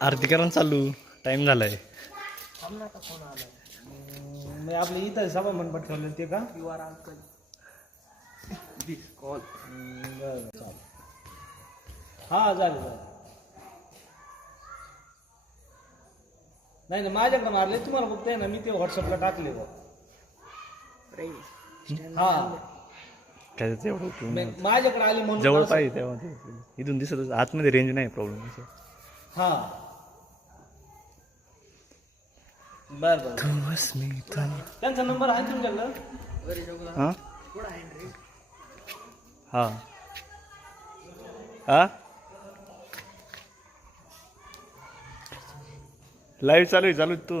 आरती करा ना चालू. टाइम झालाय. मग आपलं इथं सभा मंडपात ठेवलं ते का? You are uncle this call चालेल हा चालेल चालेल नाही माझ्याकडे मारले तुम्हाला फक्त आहे ना मी ते व्हॉट्सअपला टाकले बघ. हा. काय माझ्याकडे आले म्हणून जवळ पाहिजे तेव्हा ते. इथून दिसत आतमध्ये रेंज नाही प्रॉब्लेम हा. बर बर. त्यांचा नंबर आहे तुमच्याकडं? हा? हा. हा? लाईव्ह चालू आहे चालू तू.